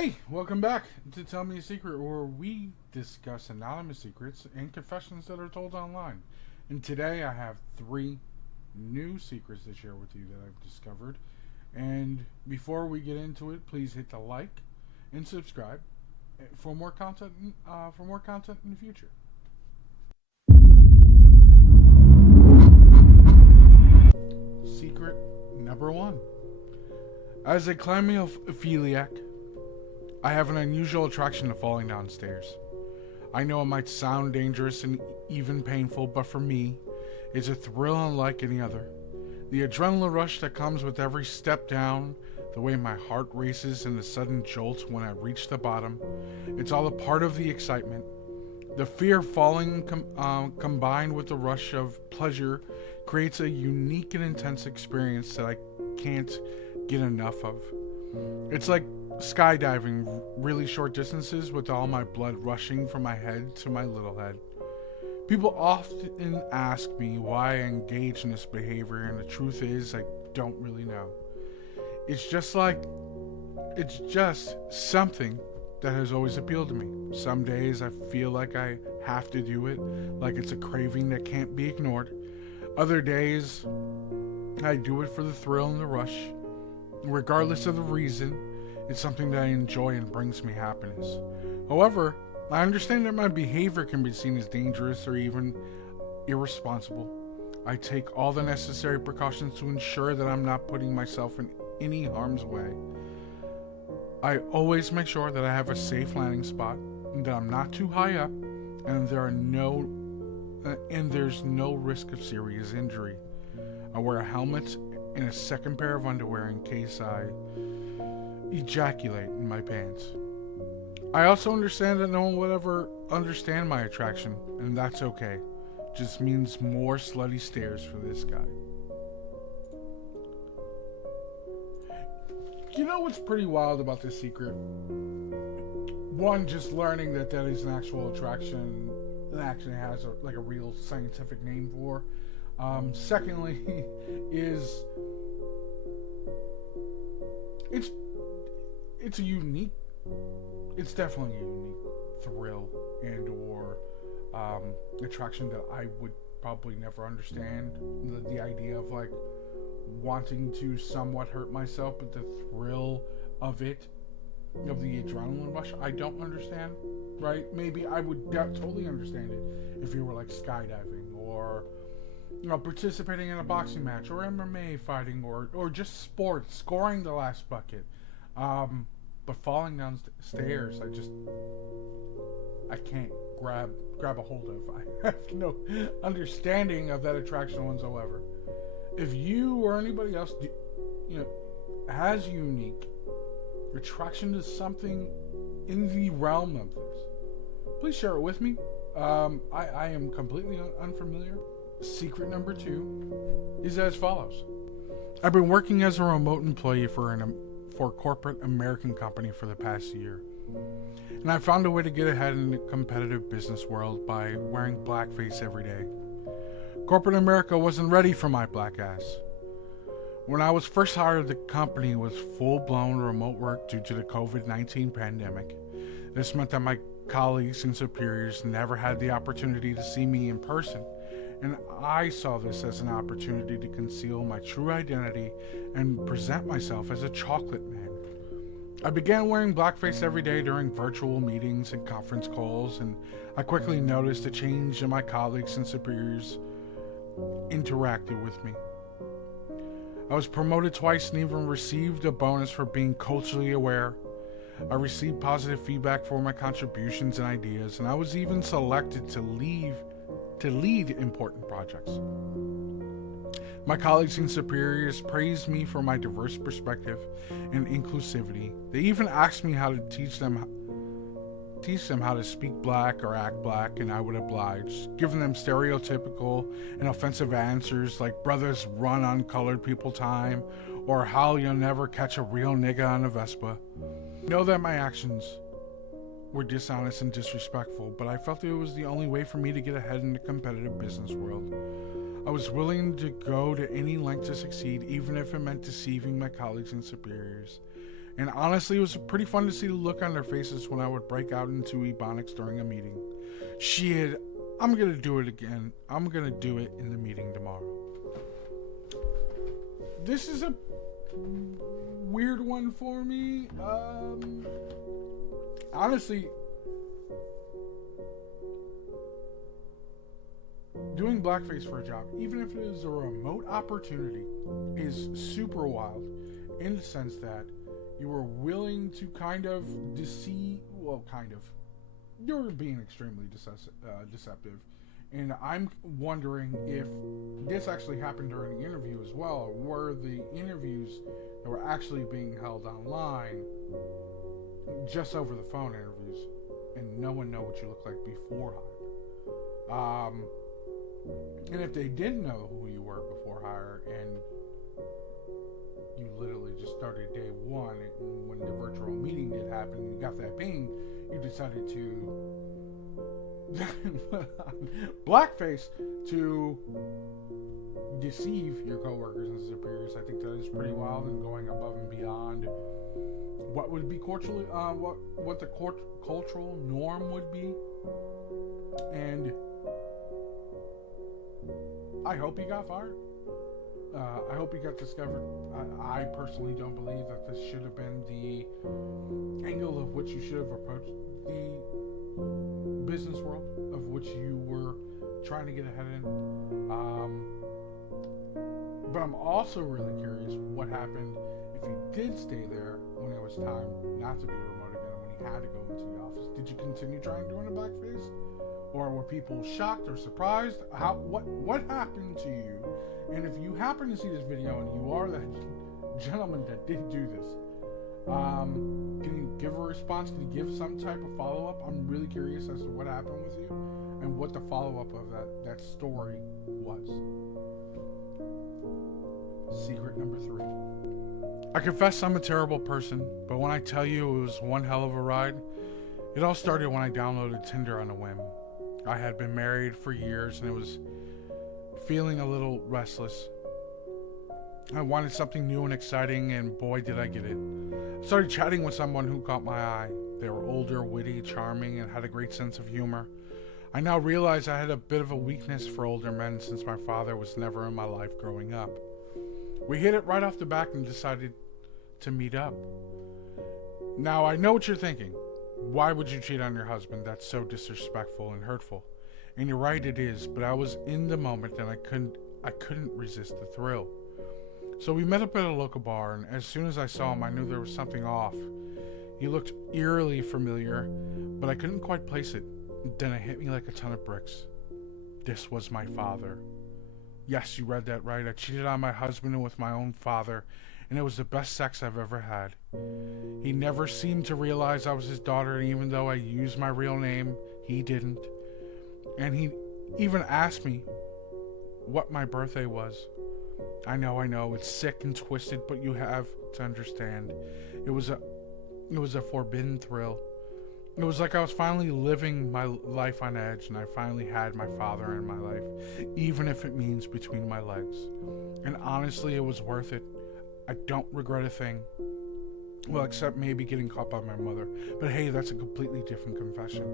Hey, welcome back to Tell Me a Secret, where we discuss anonymous secrets and confessions that are told online. And today I have three new secrets to share with you that I've discovered. And before we get into it, please hit the like and subscribe for more content. For more content in the future. Secret number one: as a climophiliac, I have an unusual attraction to falling downstairs. I know it might sound dangerous and even painful, but for me, it's a thrill unlike any other. The adrenaline rush that comes with every step down, the way my heart races and the sudden jolt when I reach the bottom, it's all a part of the excitement. The fear of falling combined with the rush of pleasure creates a unique and intense experience that I can't get enough of. It's like skydiving really short distances with all my blood rushing from my head to my little head. People often ask me why I engage in this behavior, and the truth is, I don't really know. It's just like, it's just something that has always appealed to me. Some days I feel like I have to do it, like it's a craving that can't be ignored. Other days, I do it for the thrill and the rush. Regardless of the reason, it's something that I enjoy and brings me happiness. However, I understand that my behavior can be seen as dangerous or even irresponsible. I take all the necessary precautions to ensure that I'm not putting myself in any harm's way. I always make sure that I have a safe landing spot, that I'm not too high up, and there's no risk of serious injury. I wear a helmet and a second pair of underwear in case I ejaculate in my pants. I also understand that no one will ever understand my attraction, and that's okay. Just means more slutty stares for this guy. You know what's pretty wild about this secret? One, just learning that is an actual attraction that actually has a real scientific name for. Secondly, is it's a unique, it's definitely a unique thrill and or attraction that I would probably never understand. The idea of like wanting to somewhat hurt myself, but the thrill of it, of the adrenaline rush, I don't understand. Right? Maybe I would totally understand it if you were like skydiving or participating in a boxing match or MMA fighting or just sports, scoring the last bucket. But falling down stairs, I can't grab a hold of. I have no understanding of that attraction whatsoever. If you or anybody else, has unique attraction to something in the realm of this, please share it with me. I am completely unfamiliar. Secret number two is as follows. I've been working as a remote employee for a corporate American company for the past year. And I found a way to get ahead in the competitive business world by wearing blackface every day. Corporate America wasn't ready for my black ass. When I was first hired, the company was full-blown remote work due to the COVID-19 pandemic. This meant that my colleagues and superiors never had the opportunity to see me in person, and I saw this as an opportunity to conceal my true identity and present myself as a chocolate man. I began wearing blackface every day during virtual meetings and conference calls, and I quickly noticed a change in my colleagues and superiors interacted with me. I was promoted twice and even received a bonus for being culturally aware. I received positive feedback for my contributions and ideas, and I was even selected to lead important projects. My colleagues and superiors praised me for my diverse perspective and inclusivity. They even asked me how to teach them how to speak black or act black, and I would oblige, giving them stereotypical and offensive answers like brothers run on colored people time, or how you'll never catch a real nigga on a Vespa. Know that my actions were dishonest and disrespectful, but I felt it was the only way for me to get ahead in the competitive business world. I was willing to go to any length to succeed, even if it meant deceiving my colleagues and superiors. And honestly, it was pretty fun to see the look on their faces when I would break out into Ebonics during a meeting. Shit, I'm gonna do it again. I'm gonna do it in the meeting tomorrow. This is a weird one for me. Honestly, doing blackface for a job, even if it is a remote opportunity, is super wild in the sense that you were willing to kind of deceive, well, kind of. You're being extremely deceptive. And I'm wondering if this actually happened during the interview as well, or were the interviews that were actually being held online just over the phone interviews, and no one know what you look like before hire. And if they didn't know who you were before hire, and you literally just started day one, and when the virtual meeting did happen, and you got that ping, you decided to blackface to deceive your coworkers and superiors. I think that is pretty wild and going above and beyond what would be culturally, what the cultural norm would be. And I hope he got fired. I hope he got discovered. I personally don't believe that this should have been the angle of which you should have approached the business world, of which you were trying to get ahead in. But I'm also really curious what happened if you did stay there when it was time not to be remote again, when you had to go into the office. Did you continue trying doing a blackface? Or were people shocked or surprised? What happened to you? And if you happen to see this video and you are that gentleman that did do this, can you give a response? Can you give some type of follow-up? I'm really curious as to what happened with you and what the follow-up of that story was. Secret number 3. I confess I'm a terrible person, but when I tell you it was one hell of a ride, it all started when I downloaded Tinder on a whim. I had been married for years and it was feeling a little restless. I wanted something new and exciting, and boy did I get it. I started chatting with someone who caught my eye. They were older, witty, charming, and had a great sense of humor. I now realize I had a bit of a weakness for older men since my father was never in my life growing up. We hit it right off the bat and decided to meet up. Now I know what you're thinking. Why would you cheat on your husband? That's so disrespectful and hurtful. And you're right, it is, but I was in the moment and I couldn't resist the thrill. So we met up at a local bar, and as soon as I saw him, I knew there was something off. He looked eerily familiar, but I couldn't quite place it. Then it hit me like a ton of bricks. This was my father. Yes, you read that right. I cheated on my husband with my own father, and it was the best sex I've ever had. He never seemed to realize I was his daughter, and even though I used my real name, he didn't. And he even asked me what my birthday was. I know, it's sick and twisted, but you have to understand. It was a forbidden thrill. It was like I was finally living my life on edge, and I finally had my father in my life, even if it means between my legs. And honestly, it was worth it. I don't regret a thing. Well, except maybe getting caught by my mother. But hey, that's a completely different confession.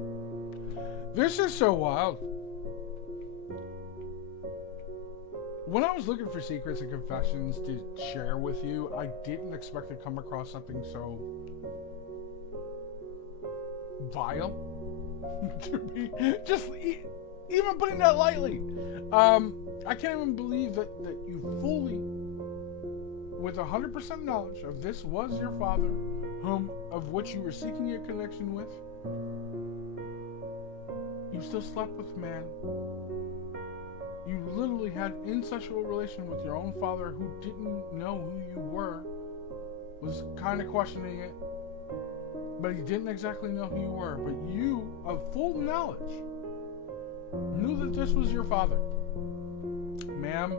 This is so wild. When I was looking for secrets and confessions to share with you, I didn't expect to come across something so vile. To be just even putting that lightly. I can't even believe that you fully, with 100% knowledge of this was your father, of which you were seeking a connection with, you still slept with a man. You literally had incestual relation with your own father who didn't know who you were, was kind of questioning it, but he didn't exactly know who you were. But you, of full knowledge, knew that this was your father. Ma'am,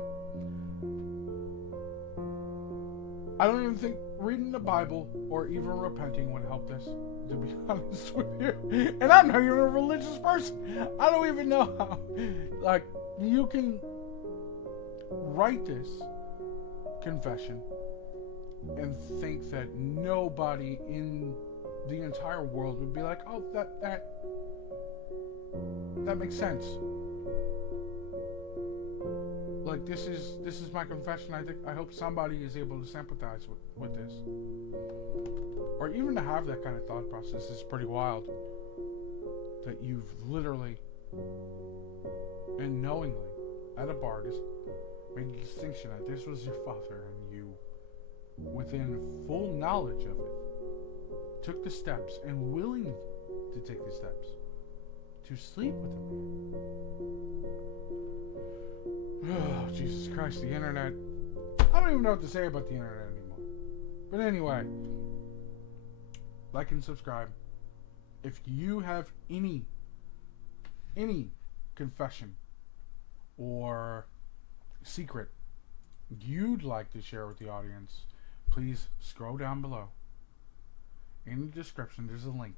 I don't even think reading the Bible or even repenting would help this, to be honest with you. And I'm not even a religious person. I don't even know how. Like, you can write this confession and think that nobody in the entire world would be like, oh, that makes sense. Like, this is my confession. I hope somebody is able to sympathize with this, or even to have that kind of thought process is pretty wild. That you've literally and knowingly at a bar just made the distinction that this was your father, and you, within full knowledge of it, took the steps and willing to take the steps to sleep with a man. Oh, Jesus Christ, the internet. I don't even know what to say about the internet anymore. But anyway, like and subscribe. If you have any confession or secret you'd like to share with the audience, please scroll down below. In the description, there's a link.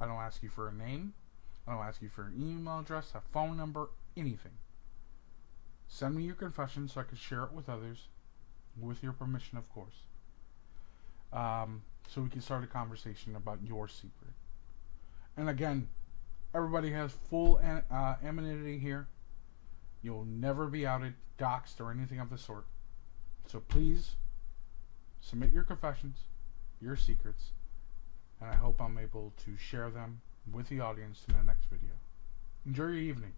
I don't ask you for a name. I don't ask you for an email address, a phone number, anything. Send me your confession so I can share it with others, with your permission, of course. So we can start a conversation about your secret. And again, everybody has full anonymity here. You'll never be outed, doxxed, or anything of the sort. So please, submit your confessions, your secrets, and I hope I'm able to share them with the audience in the next video. Enjoy your evening.